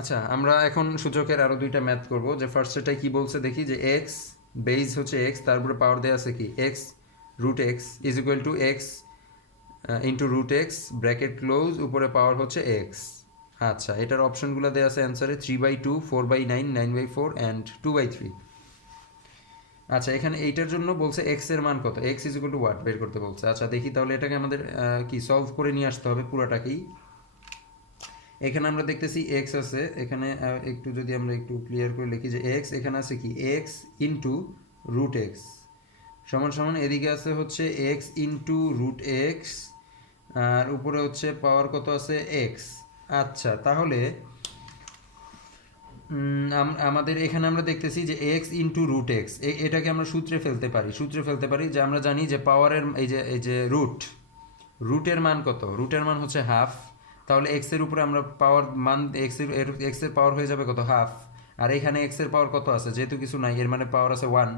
আচ্ছা, আমরা এখন সূচকের আরও দুইটা ম্যাথ করব। যে ফার্স্টটাই কি বলছে দেখি, যে এক্স বেজ হচ্ছে এক্স, তারপরে পাওয়ার দেওয়া আছে কি x root x is equal to x into root x bracket close, উপরে পাওয়ার হচ্ছে এক্স। আচ্ছা, এটার অপশনগুলো দেওয়া আছে অ্যান্সারে 3/2, 4/9, 9/4 অ্যান্ড 2/3। আচ্ছা, এখানে এইটার জন্য বলছে এক্স এর মান কত, x is equal to what বের করতে বলছে। আচ্ছা দেখি তাহলে এটাকে আমাদের কি সলভ করে নিয়ে আসতে হবে পুরোটাকেই। এখানে আমরা দেখতেছি এক্স আছে এখানে, একটু যদি আমরা একটু ক্লিয়ার করে লিখি যে এক্স এখানে আছে কি এক্স ইন্টু রুট এক্স সমান সমান এদিকে আছে হচ্ছে এক্স ইন্টু রুট এক্স, আর উপরে হচ্ছে পাওয়ার কত আছে এক্স। আচ্ছা তাহলে আমাদের এখানে আমরা দেখতেছি যে এক্স ইন্টু রুট এক্স, এটাকে আমরা সূত্রে ফেলতে পারি যে আমরা জানি যে পাওয়ারের এই যে রুটের মান কত, রুটের মান হচ্ছে হাফ। তাহলে এক্স এর উপরে আমরা পাওয়ার মান এক্স এর পাওয়ার হয়ে যাবে কত, হাফ। আর এখানে এক্স এর পাওয়ার কত আছে, যেহেতু কিছু নাই এর মানে পাওয়ার আছে 1।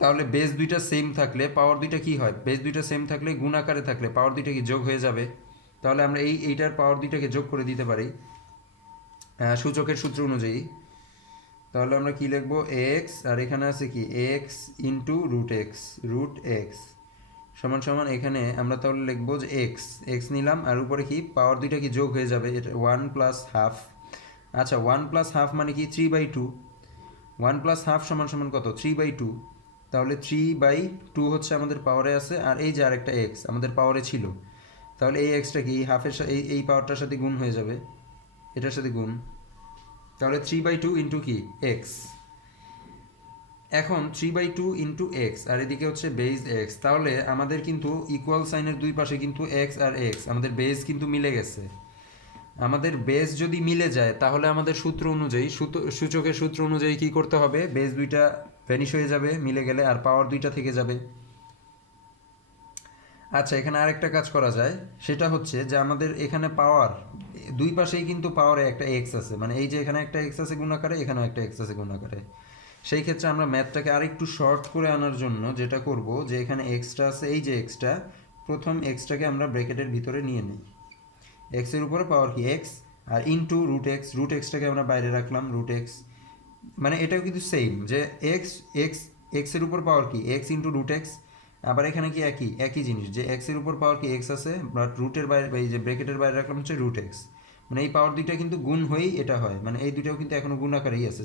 তাহলে বেস দুইটা সেম থাকলে পাওয়ার দুইটা কি হয়, বেস দুইটা সেম থাকলে গুণাকারে থাকলে পাওয়ার দুইটা কি যোগ হয়ে যাবে। তাহলে আমরা এইটার পাওয়ার দুইটাকে যোগ করে দিতে পারি সূচকের সূত্র অনুযায়ী। তাহলে আমরা কি লিখবো, এক্স আর এখানে আছে কি এক্স ইন্টু রুট এক্স সমান সমান এখানে আমরা তাহলে লিখবো যে এক্স এক্স নিলাম, আর উপরে কি পাওয়ার দুইটা কি যোগ হয়ে যাবে, এটা 1+হাফ। আচ্ছা 1+হাফ মানে কি 3/2, 1+হাফ সমান সমান কত 3/2। তাহলে 3/2 হচ্ছে আমাদের পাওয়ারে আছে, আর এই যে আরেকটা এক্স আমাদের পাওয়ারে ছিল, তাহলে এই এক্সটা কি হাফের এই পাওয়ারটার সাথে গুণ হয়ে যাবে, এটার সাথে গুণ। তাহলে 3/2 ইন্টু কি এক্স। এখন 3/2 ইন্টু এক্স, আর এদিকে হচ্ছে বেজ এক্স। তাহলে আমাদের কিন্তু ইকুয়াল সাইনের দুই পাশে কিন্তু এক্স আর এক্স, আমাদের বেজ কিন্তু মিলে গেছে। আমাদের বেজ যদি মিলে যায় তাহলে আমাদের সূত্র অনুযায়ী সূচকের সূত্র অনুযায়ী কি করতে হবে, বেজ দুইটা ভ্যানিশ হয়ে যাবে মিলে গেলে, আর পাওয়ার দুইটা থেকে যাবে। আচ্ছা এখানে আরেকটা কাজ করা যায়, সেটা হচ্ছে যে আমাদের এখানে পাওয়ার দুই পাশেই কিন্তু পাওয়ারে একটা এক্স আছে, মানে এই যে এখানে একটা এক্স আছে গুণাকারে, এখানেও একটা এক্স আছে গুণাকারে। সেই ক্ষেত্রে আমরা ম্যাথটাকে আরেকটু শর্ট করে আনার জন্য যেটা করব, যে এখানে এক্সট্রা আছে, এই যে এক্সট্রা, প্রথম এক্সট্রাকে আমরা ব্র্যাকেটের ভিতরে নিয়ে নিই। এক্সের উপরে পাওয়ার কি এক্স, আর ইনটু রুট এক্সটাকে আমরা বাইরে রাখলাম, রুট এক্স। মানে এটাও কিন্তু সেম, যে এক্স এক্স এক্সের উপর পাওয়ার কি এক্স ইন্টু রুট এক্স। আবার এখানে কি একই জিনিস, যে এক্সের উপর পাওয়ার কি এক্স আছে, বাট রুটের বাইরে এই যে ব্র্যাকেটের বাইরে রাখলাম হচ্ছে রুট এক্স। মানে এই পাওয়ার দুইটা কিন্তু গুণ হয়েই এটা হয়, মানে এই দুইটাও কিন্তু এখনও গুণ আকারেই আছে,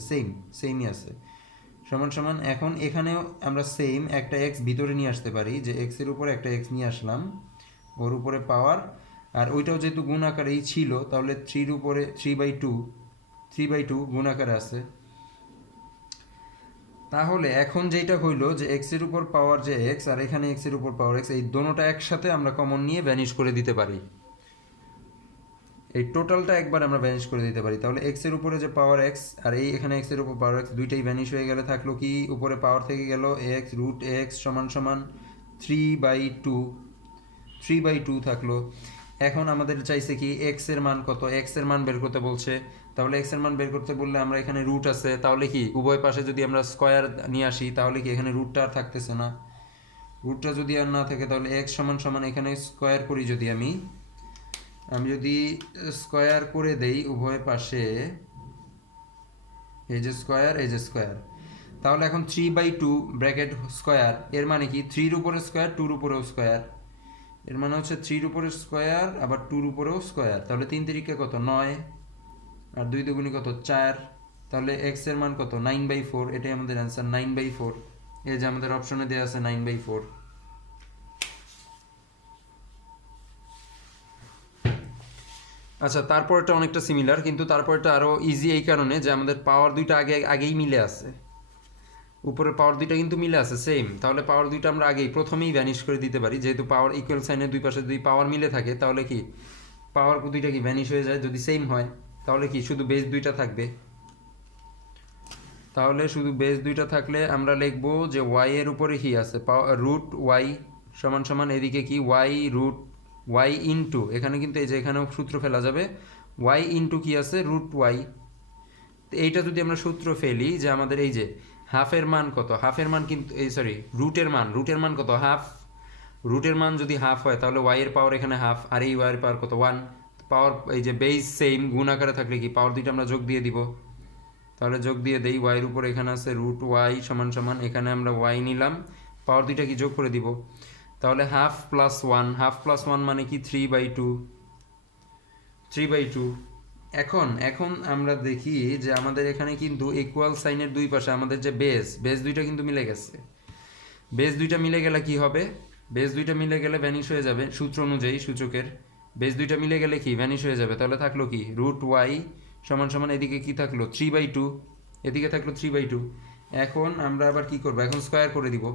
সেমই আছে। সমান সমান এখন এখানেও আমরা সেম একটা এক্স ভিতরে নিয়ে আসতে পারি, যে এক্সের উপরে একটা এক্স নিয়ে আসলাম, ওর উপরে পাওয়ার, আর ওইটাও যেহেতু গুণ আকারেই ছিল, তাহলে 3-র উপরে 3/2 গুণ আকারে আছে। তাহলে এখন যেটা হইলো যে এক্সের উপর পাওয়ার যে এক্স, আর এখানে এক্সের উপর পাওয়ার এক্স, এই দোনোটা একসাথে আমরা কমন নিয়ে ভ্যানিশ করে দিতে পারি, এই টোটালটা একবার আমরা ভ্যানিশ করে দিতে পারি। তাহলে এক্স এর উপরে যে পাওয়ার এক্স, আর এই এখানে এক্স এর উপর পাওয়ার এক্স, দুইটাই ভ্যানিশ হয়ে গেলে থাকলো কি, উপরে পাওয়ার থেকে গেল এক্স রুট এক্স সমান সমান 3/2 থাকলো। এখন আমাদের চাইছে কি এক্স এর মান কত, এক্স এর মান বের করতে বলছে। তাহলে এক্স এর মান বের করতে বললে আমরা এখানে রুট আছে, তাহলে কি উভয় পাশে যদি আমরা স্কোয়ার নিয়ে আসি, তাহলে কি এখানে রুটটা আর থাকতেছে না। রুটটা যদি আর না থাকে, তাহলে এক্স সমান সমান এখানে স্কোয়ার করি, যদি আমি যদি স্কোয়ার করে দেই উভয় পাশে, এই যে স্কোয়ার, তাহলে এখন 3/2 ব্র্যাকেট স্কোয়ার, এর মানে কি 3-র উপরে স্কোয়ার, 2-র উপরেও স্কোয়ার, এর মানে হচ্ছে 3-র উপরে স্কোয়ার আবার 2-র উপরেও স্কোয়ার। তাহলে 3 কত 9, আর 2 দুগুণি কত 4। তাহলে এক্স এর মান কত 9/4, এটাই আমাদের অ্যান্সার 9/4। এই যে আমাদের অপশনে দেওয়া আছে 9/4। আচ্ছা তারপরটা অনেকটা সিমিলার, কিন্তু তারপরটা আরও ইজি এই কারণে যে আমাদের পাওয়ার দুইটা আগেই মিলে আছে, উপরের পাওয়ার দুইটা কিন্তু মিলে আছে সেম। তাহলে পাওয়ার দুইটা আমরা প্রথমেই ভ্যানিশ করে দিতে পারি, যেহেতু পাওয়ার ইকুয়াল সাইনের দুই পাশে যদি পাওয়ার মিলে থাকে, তাহলে কি পাওয়ার দুইটা কি ভ্যানিশ হয়ে যায় যদি সেম হয়। তাহলে কি শুধু বেস দুইটা থাকবে, তাহলে শুধু বেস দুইটা থাকলে আমরা লিখবো যে ওয়াই এর উপরে কি আছে, রুট ওয়াই সমান সমান এদিকে কি ওয়াই ইন্টু, এখানে কিন্তু এই যে এখানেও সূত্র ফেলা যাবে, ওয়াই ইন্টু কি আছে রুট ওয়াই। এইটা যদি আমরা সূত্র ফেলি, যে আমাদের এই যে হাফের মান কত, হাফের মান কিন্তু রুটের মান কত হাফ, রুটের মান যদি হাফ হয় তাহলে ওয়াই এর পাওয়ার এখানে হাফ, আর এই ওয়াই এর পাওয়ার কত 1। পাওয়ার এই যে বেস সেম গুণ আকারে থাকলে কি পাওয়ার দুইটা আমরা যোগ দিয়ে দিব, তাহলে যোগ দিয়ে দেই ওয়াইয়ের উপর এখানে আছে রুট ওয়াই সমান সমান এখানে আমরা ওয়াই নিলাম, পাওয়ার দুইটা কি যোগ করে দিব, তাহলে half plus one, half plus one মানে কি 3/2, 3/2। এখন এখন আমরা দেখি যে আমাদের এখানে কিন্তু ইকুয়াল সাইনের দুই পাশে আমাদের যে বেস দুইটা কিন্তু মিলে গেছে। বেস দুইটা মিলে গেলে কি হবে, বেস দুইটা মিলে গেলে ভ্যানিশ হয়ে যাবে সূত্র অনুযায়ী সূচকের, বেস দুইটা মিলে গেলে কি ভ্যানিশ হয়ে যাবে, তাহলে থাকলো কি রুট ওয়াই সমান সমান এদিকে কি থাকলো 3/2, এদিকে থাকলো 3/2। এখন আমরা আবার কি করবো, এখন স্কোয়ার করে দিব,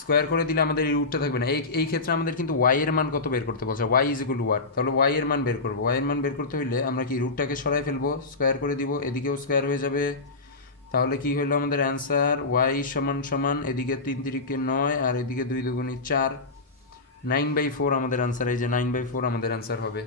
স্কোয়ার করে দিলে আমাদের এই রুটটা থাকবে না। এই ক্ষেত্রে আমাদের কিন্তু ওয়াই এর মান কত বের করতে বলছে, y is equal to what, তাহলে ওয়াই এর মান বের করবো। ওয়াই এর মান বের করতে হলে আমরা কি রুটটাকে সরাই ফেলবো, স্কোয়ার করে দিব, এদিকেও স্কোয়ার হয়ে যাবে, তাহলে কি হলো আমাদের অ্যান্সার ওয়াই সমান সমান এদিকে 3 × 9 আর এদিকে 2 × 2 = 4, 9/4 আমাদের অ্যান্সার, এই যে 9/4 আমাদের অ্যান্সার হবে।